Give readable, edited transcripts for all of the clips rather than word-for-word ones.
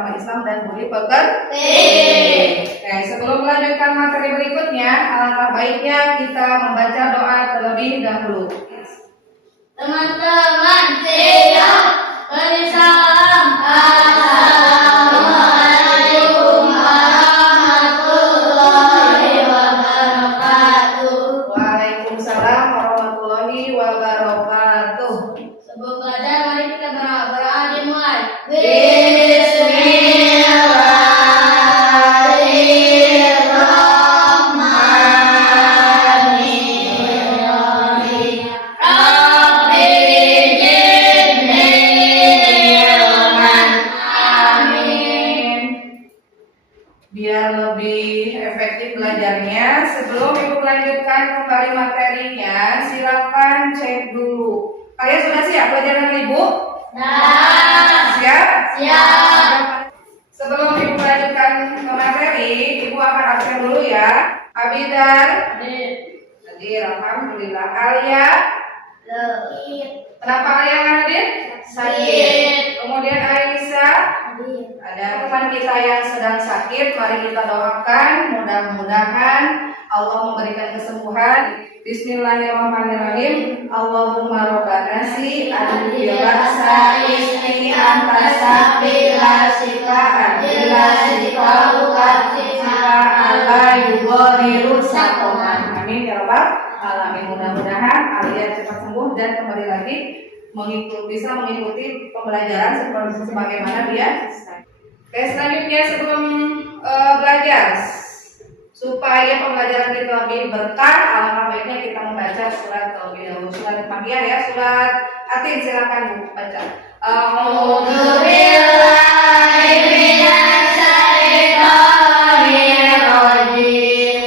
agama Islam dan budi pekerti. Oke, sebelum melanjutkan materi berikutnya, alangkah baiknya kita membaca doa terlebih dahulu. Teman-teman, siap beri salam. Assalamualaikum warahmatullahi wabarakatuh. Waalaikumsalam warahmatullahi wabarakatuh. Sebelum belajar, mari kita berdoa dimulai. Biar lebih efektif belajarnya, sebelum Ibu melanjutkan kembali materinya, silakan cek dulu. Kalian sudah siap belajar dengan Ibu? Siap? Siap. Sebelum Ibu melanjutkan ke materi, Ibu akan absen dulu ya. Abidar, hadir, alhamdulillah. Alia, kenapa Alia nggak hadir? Sakit. Kemudian Aisyah, ada teman kita yang sedang sakit, mari kita doakan mudah-mudahan Allah memberikan kesembuhan. Bismillahirrahmanirrahim. Allahumma rabbana si alhamdulillah sa'isni antasa bila sifa'an bila sifa'uka sifa'ala yubodiru sakoman. Amin ya rabbal alamin. Mudah-mudahan Alia cepat sembuh dan kembali lagi bisa mengikuti pembelajaran seperti sebagaimana biasa. Oke, selanjutnya sebelum belajar, supaya pembelajaran kita lebih berkah, alangkah baiknya kita membaca surat terlebih dahulu. Surat Al-Fatihah ya, surat Atin, silakan Bu baca. A'udzubillahi minasyaitonirrajim.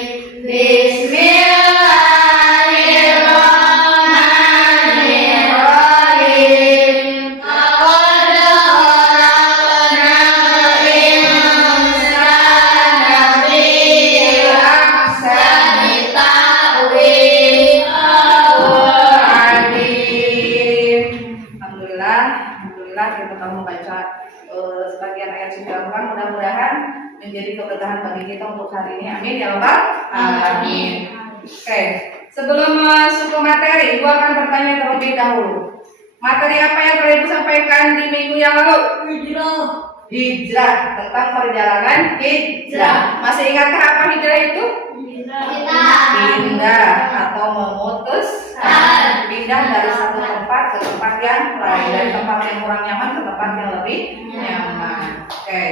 Mudah-mudahan menjadi keberkahan bagi kita untuk hari ini. Amin ya rabbal alamin. Oke, sebelum masuk ke materi, Ibu akan bertanya terlebih dahulu. Materi apa yang telah Ibu sampaikan di minggu yang lalu? Hijrah, tentang perjalanan hijrah. Masih ingatkah apa hijrah itu? Pindah atau memutuskan, pindah dari satu tempat ke tempat yang lain, dari tempat yang kurang nyaman ke tempat yang lebih nyaman. Oke,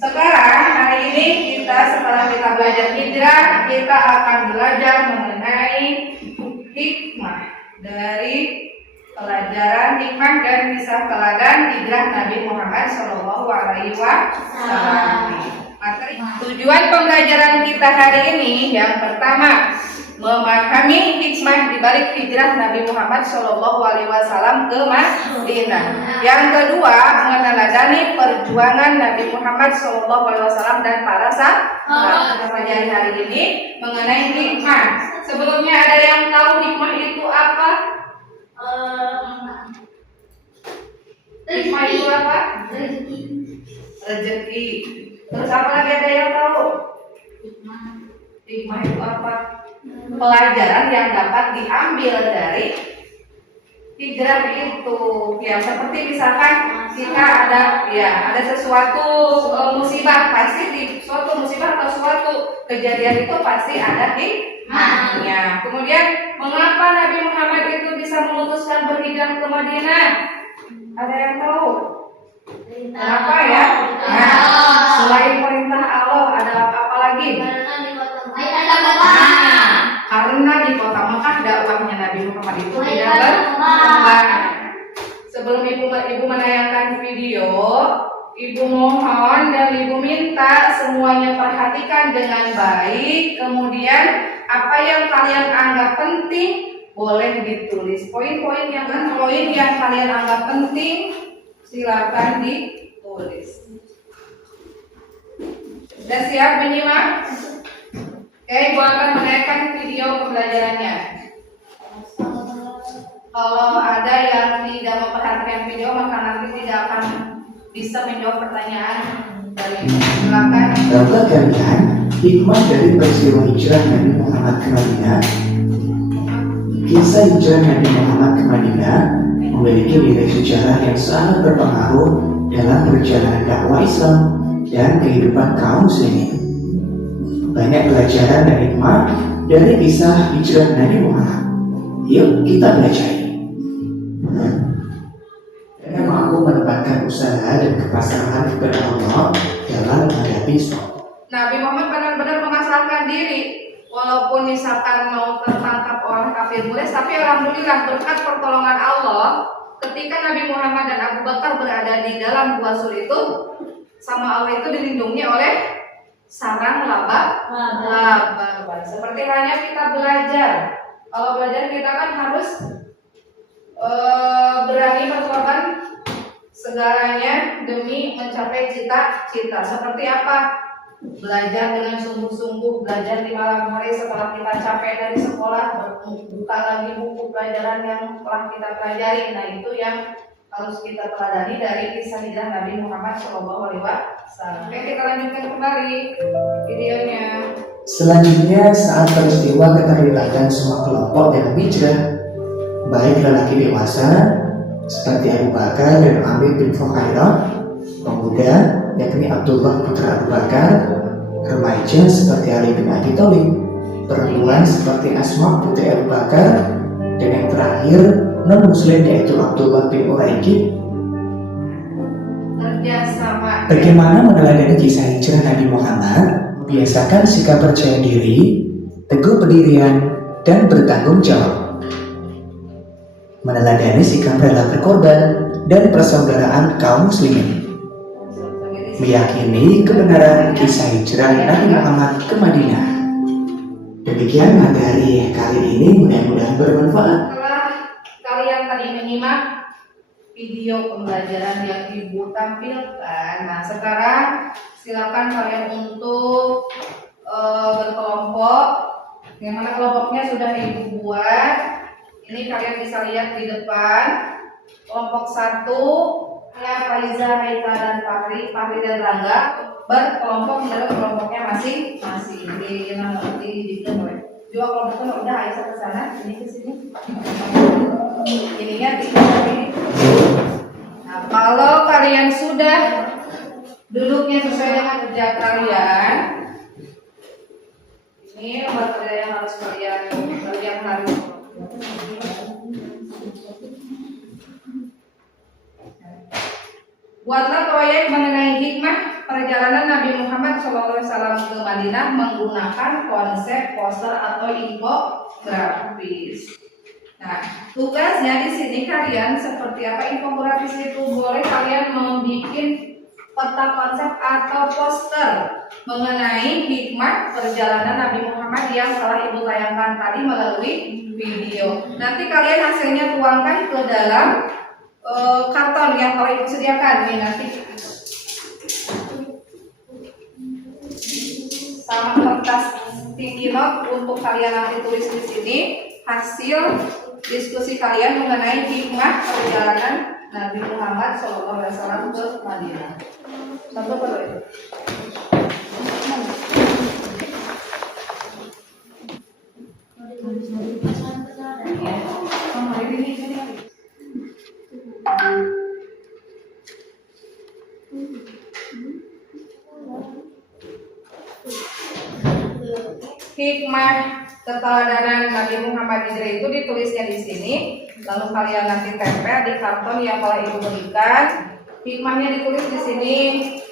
sekarang hari ini setelah kita belajar hijrah, kita akan belajar mengenai hikmah dari pelajaran hikmah dan kisah teladan hijrah Nabi Muhammad SAW. Tujuan pembelajaran kita hari ini yang pertama, memahami hikmah di balik hijrah Nabi Muhammad SAW ke Madinah. Yang kedua, meneladani perjuangan Nabi Muhammad SAW dan para sahabat. Pembelajaran hari ini mengenai hikmah. Sebelumnya ada yang tahu hikmah itu apa? Hikmah itu apa? Rezeki. Terus apa lagi ada yang tahu? Hikmah itu apa? Pelajaran yang dapat diambil dari hijrah itu. Ya, seperti misalkan kita ada sesuatu musibah, pasti di suatu musibah atau suatu kejadian itu pasti ada hikmahnya. Kemudian mengapa Nabi Muhammad itu bisa memutuskan berhijrah ke Madinah? Ada yang tahu? Kenapa ya? Nah, selain perintah Allah ada apa lagi? Karena di kota Mekah dakwahnya Nabi Muhammad itu tidak berkembang. Sebelum ibu menayangkan video, ibu mohon dan ibu minta semuanya perhatikan dengan baik. Kemudian apa yang kalian anggap penting boleh ditulis. Poin-poin yang kalian anggap penting silakan ditulis. Sudah siap menyimak? Oke, ibu akan menaikkan video pembelajarannya. Kalau ada yang tidak memperhatikan video, maka nanti tidak akan bisa menjawab pertanyaan silakan. Tahukah kalian hikmah dari peristiwa hijrah Nabi Muhammad ke Madinah? Kisah hijrah Nabi Muhammad ke Madinah memiliki nilai sejarah yang sangat berpengaruh dalam perjalanan dakwah Islam dan kehidupan kaum muslimin. Banyak pelajaran dan hikmah dari kisah hijrah Nabi Muhammad. Yuk kita belajar. Dengan mampu menempatkan usaha dan kepasrahan kepada Allah dalam menghadapi sholat. Nabi Muhammad benar-benar memasrahkan diri, walaupun misalkan mau tertangkap orang kafir Quraisy, tapi alhamdulillah berkat pertolongan Allah, ketika Nabi Muhammad dan Abu Bakar berada di dalam gua Sur itu, sama Allah itu dilindungi oleh sarang laba. Seperti halnya kita belajar. Kalau belajar kita kan harus berani berkorban segalanya demi mencapai cita-cita. Seperti apa? Belajar dengan sungguh-sungguh, belajar di malam hari setelah kita capek dari sekolah, buka lagi buku pelajaran yang telah kita pelajari. Nah, itu yang harus kita teladani dari kisah hijrah Nabi Muhammad SAW. Oke, kita lanjutkan kembali videonya. Selanjutnya, saat peristiwa keterlibatan semua kelompok dalam hijrah, baik lelaki dewasa seperti Abu Bakar dan Amir bin Fuhairah, pemuda yakni Abdullah putra Abu Bakar, remaja seperti Ali bin Abi Thalib, perempuan seperti Asma putri Abu Bakar, dan yang terakhir non-muslim yaitu Abdullah bin Uraikid. Kerjasama. Bagaimana meneladani kisah hijrah Nabi Muhammad? Biasakan sikap percaya diri, teguh pendirian, dan bertanggung jawab. Meneladani sikap rela berkorban dan persaudaraan kaum muslimin. Meyakini kebenaran kisah hijrah Nabi Muhammad ke Madinah. Demikian materi kali ini, mudah-mudahan bermanfaat. Setelah kalian tadi menyimak video pembelajaran yang Ibu tampilkan, nah sekarang silakan kalian untuk berkelompok. Yang mana kelompoknya sudah Ibu buat. Ini kalian bisa lihat di depan. Kelompok 1 ya Faiza, Haita, dan Fahri dan Rangga berkelompok menurut kelompoknya masing-masing. Didikan oleh dua kelompoknya udah Aisyah ke sana, ini ke sini. Ininya di sini. Nah, kalau kalian sudah duduknya sesuai dengan kerja kalian, ini lembar kerja yang harus kalian hari. Buatlah proyek mengenai hikmah perjalanan Nabi Muhammad SAW ke Madinah menggunakan konsep poster atau infografis. Nah, tugasnya di sini kalian seperti apa infografis itu, boleh kalian membuat peta konsep atau poster mengenai hikmah perjalanan Nabi Muhammad yang telah Ibu tayangkan tadi melalui video. Nanti kalian hasilnya tuangkan ke dalam karton yang telah Ibu sediakan nih, nanti sama kertas sticky note untuk kalian nanti tulis di sini hasil diskusi kalian mengenai hikmah perjalanan Nabi Muhammad SAW ke Madinah. Satu per itu. Hikmah keteladanan Nabi Muhammad hijrah itu ditulisnya di sini, lalu kalian nanti tempel di karton yang telah Ibu berikan. Hikmahnya ditulis di sini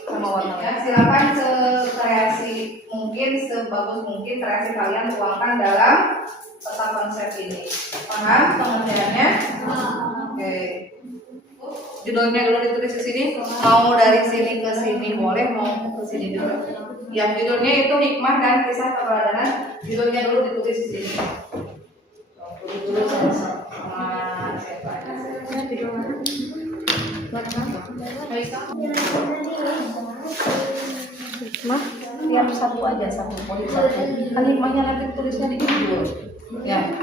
sama warnanya. Silakan sekreasi mungkin, sebagus mungkin kreasi kalian tuangkan dalam peta konsep ini. Paham pengertiannya? Oke. Judulnya dulu ditulis di sini. Mau dari sini ke sini boleh, mau ke sini dulu. Yang judulnya itu hikmah dan kisah keteladanan. Judulnya dulu ditulis di sini. Dulu sama siapa? Hikmah tiap satu aja, satu poin satu. Kan hikmahnya nanti tulisnya di judul. Ya.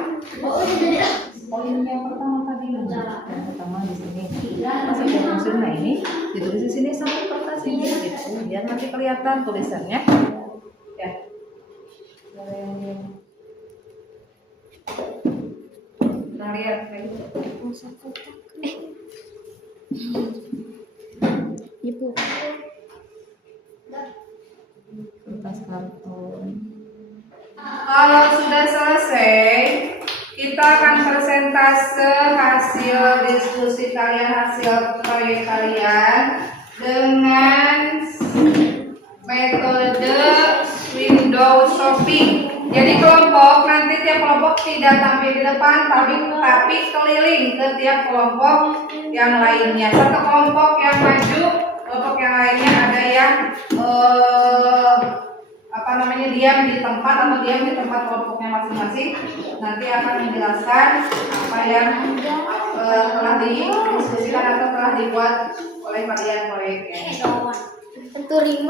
Poin yang pertama tadi yang pertama di sini. Masih nah ini ditulis di sini satu kertas sedikit gitu, biar nanti kelihatan tulisannya. Ya. Nah, lihat kayak gitu. Ibu. Kertas karton. Kalau sudah selesai, kita akan presentase hasil diskusi kalian, hasil proyek kalian dengan metode window shopping. Jadi kelompok nanti tiap kelompok tidak tampil di depan, tapi keliling ke tiap kelompok yang lainnya. Satu kelompok yang maju, kelompok yang lainnya ada yang diam di tempat atau diam di tempat kelompoknya masing-masing. Nanti akan menjelaskan apa yang telah didiskusikan atau telah dibuat oleh kalian proyeknya. Tentu 5.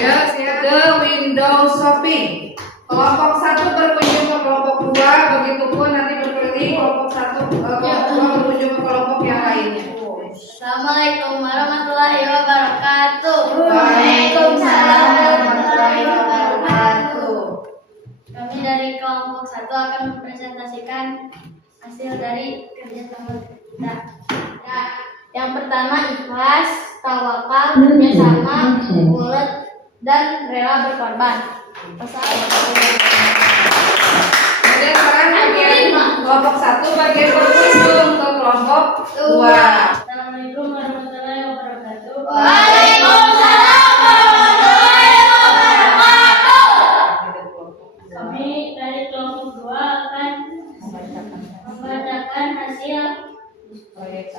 Ya, the window shopping. Kelompok 1 berkunjung ke kelompok 2, begitupun nanti berkeliling kelompok 2 berkunjung ke kelompok yang lainnya. Assalamualaikum warahmatullahi wabarakatuh. Waalaikumsalam warahmatullahi wabarakatuh. Kami dari kelompok 1 akan mempresentasikan hasil dari kerja sama kita. Nah, yang pertama ikhlas, tawakal, kerjasama, ulet, dan rela berkorban. Kemudian sekarang bagian kelompok 1 bagian berkunjung ke kelompok 2. Assalamualaikum warahmatullahi wabarakatuh. Waalaikumsalam warahmatullahi wabarakatuh. Kami dari kelompok 2 akan membacakan hasil Proyek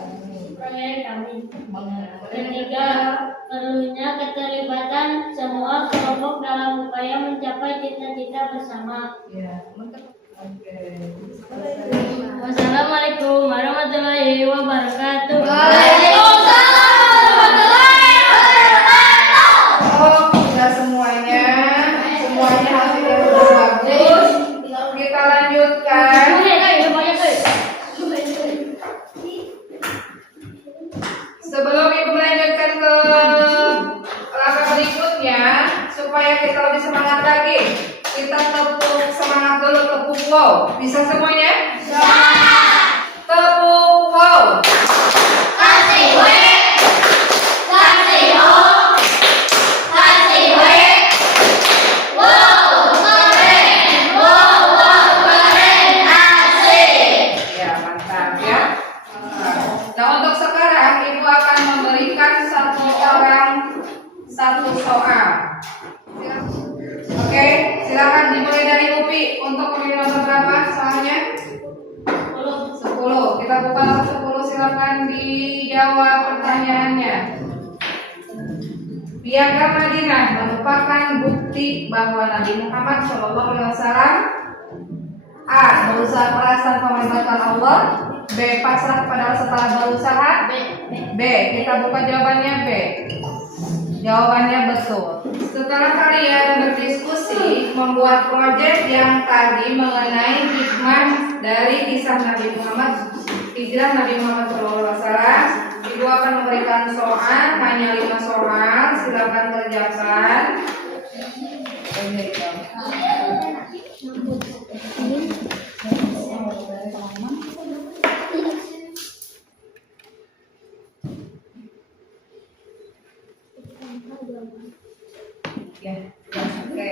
kami. Ketiga, perlunya keterlibatan semua kelompok dalam upaya mencapai cita-cita bersama. Ya, mantap. Oke. Wassalamualaikum warahmatullahi wabarakatuh. Waalaikumsalam warahmatullahi wabarakatuh. Oh, sudah semuanya hasilnya sudah bagus. Kita lanjutkan. Sebelum Ibu melanjutkan ke langkah berikutnya, supaya kita lebih semangat lagi, kita tepuk semangat dulu, tepuk wow. Bisa semuanya? Tepuk wow. Kasih we, kasih ho, kasih we. Wow, keren, asik. Ya, mantap ya. Nah, untuk sekarang Ibu akan memberikan satu soal. Oke, silakan dimulai dari Upi. Untuk memilih nomor berapa soalnya? 10. Kita buka 10, silakan dijawab pertanyaannya. Piagam Madinah merupakan bukti bahwa Nabi Muhammad SAW A. Berusaha keras tanpa melibatkan Allah. B. Pasrah kepada Allah setelah berusaha. B. Kita buka jawabannya B. Jawabannya betul. Setelah kalian berdiskusi membuat proyek yang tadi mengenai hikmah dari kisah Nabi Muhammad, hijrah Nabi Muhammad SAW, Ibu akan memberikan soal, hanya 5 soal, silakan kerjakan. Ya, oke.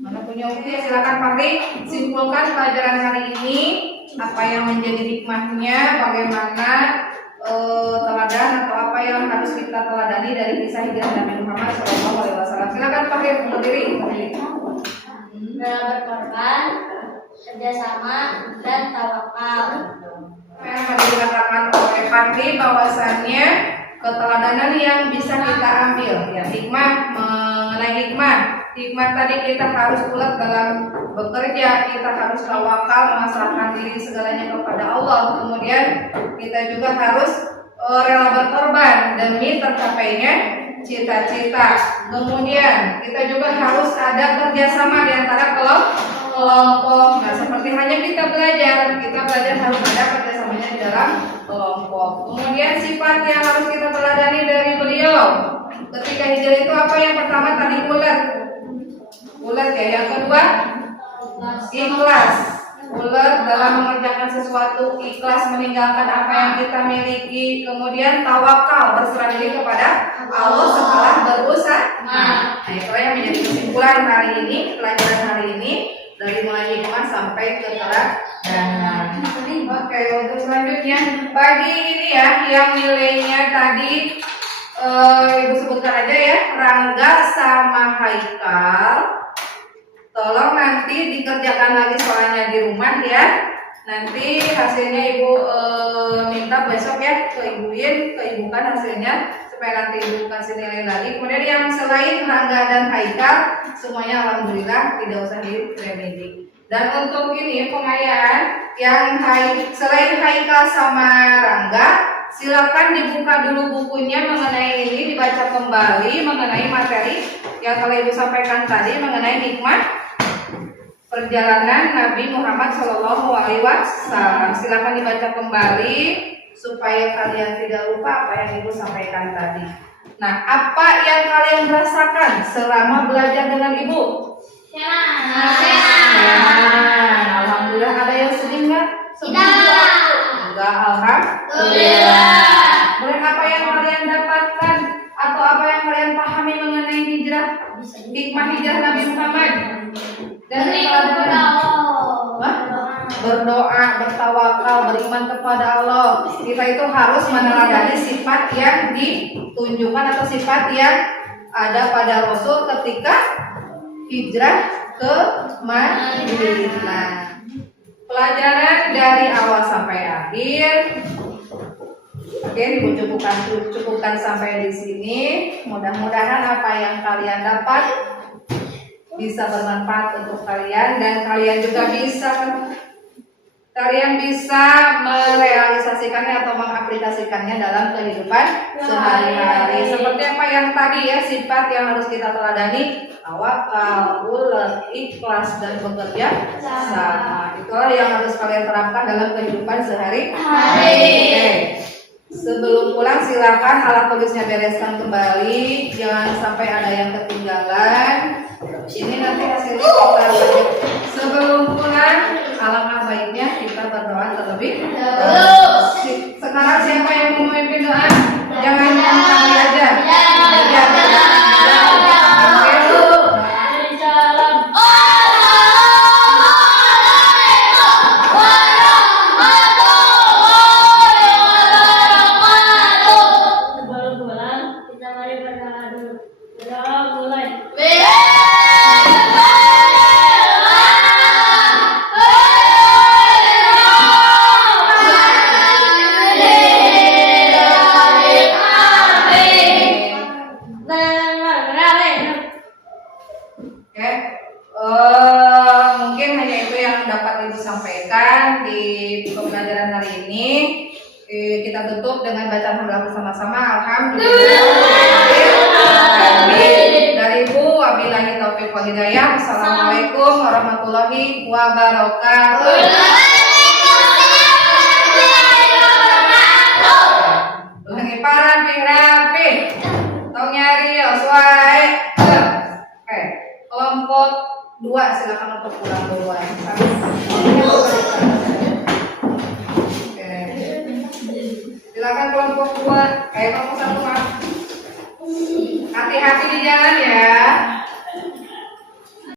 Mana punya Upi, silakan Fahri simpulkan pelajaran hari ini, apa yang menjadi hikmahnya, bagaimana teladan atau apa yang harus kita teladani dari kisah hijrah Nabi Muhammad SAW. Silakan Fahri berdiri. Rela berkorban, kerjasama, dan tawakal. Yang tadi dikatakan oleh Fahri bahwasannya keteladanan yang bisa kita ambil, ya, hikmah, mengenai hikmah tadi kita harus ulet dalam bekerja, kita harus tawakal, memasrahkan diri segalanya kepada Allah. Kemudian kita juga harus rela berkorban demi tercapainya cita-cita. Kemudian kita juga harus ada kerjasama di antara kelompok. Nah, seperti hanya kita belajar harus ada kerjasamanya di dalam kelompok. Kemudian sifat yang harus kita teladani dari beliau ketika hijrah itu apa? Yang pertama tadi ulet ya. Yang kedua ikhlas, ulet dalam mengerjakan sesuatu, ikhlas meninggalkan apa yang kita miliki. Kemudian tawakal, berserah diri kepada Allah setelah berusaha. Nah, itulah yang menjadi kesimpulan hari ini, pelajaran hari ini, dari mulai hikmah sampai keteladanan. Oke, untuk selanjutnya bagi ini ya yang nilainya tadi Ibu sebutkan aja ya, Rangga sama Haikal. Tolong nanti dikerjakan lagi soalnya di rumah ya. Nanti hasilnya Ibu minta besok ya ke ibukan hasilnya supaya nanti Ibu kasih nilai lagi. Kemudian yang selain Rangga dan Haikal semuanya alhamdulillah tidak usah diremedi. Dan untuk ini pengayaan yang selain Haikal sama Rangga, silakan dibuka dulu bukunya mengenai ini, dibaca kembali mengenai materi yang telah Ibu sampaikan tadi mengenai hikmah perjalanan Nabi Muhammad SAW. Silakan dibaca kembali supaya kalian tidak lupa apa yang Ibu sampaikan tadi. Nah, apa yang kalian rasakan selama belajar dengan Ibu? Alhamdulillah. Ada yang sedih nggak? Enggak, alhamdulillah. Kemudian apa yang kalian dapatkan atau apa yang kalian pahami mengenai hijrah, hikmah hijrah Nabi Muhammad? Dari berdoa, bertawakal, beriman kepada Allah. Kita itu harus meneladani sifat yang ditunjukkan atau sifat yang ada pada Rasul ketika hijrah ke Madinah. Pelajaran dari awal sampai akhir. Oke, cukupkan sampai di sini. Mudah-mudahan apa yang kalian dapat bisa bermanfaat untuk kalian dan kalian juga bisa merealisasikannya atau mengaplikasikannya dalam kehidupan sehari-hari. Seperti apa yang tadi ya, sifat yang harus kita teladani, tawakal, ulet, ikhlas, dan bekerja sama. Itulah yang harus kalian terapkan dalam kehidupan sehari-hari. Sebelum pulang silakan alat tulisnya bereskan kembali, jangan sampai ada yang ketinggalan. Ini nanti hasilnya kita lihat. Sebelum pulang, alangkah baiknya kita berdoa terlebih dahulu. Sekarang siapa yang mau memimpin doa? Jangan kami aja. Mungkin hanya itu yang dapat Ibu sampaikan di pembelajaran hari ini. Kita tutup dengan bacaan hamdalah bersama-sama. Alhamdulillah. Dari Ibu, wabillahi taufiq wal hidayah. Assalamualaikum warahmatullahi wabarakatuh. Ulangi rapi. Tong nyari oswai. Oke. Kelompok 2 silakan untuk pulang duluan. Silakan kelompok 2. Kelompok 1 maaf. Hati-hati di jalan ya.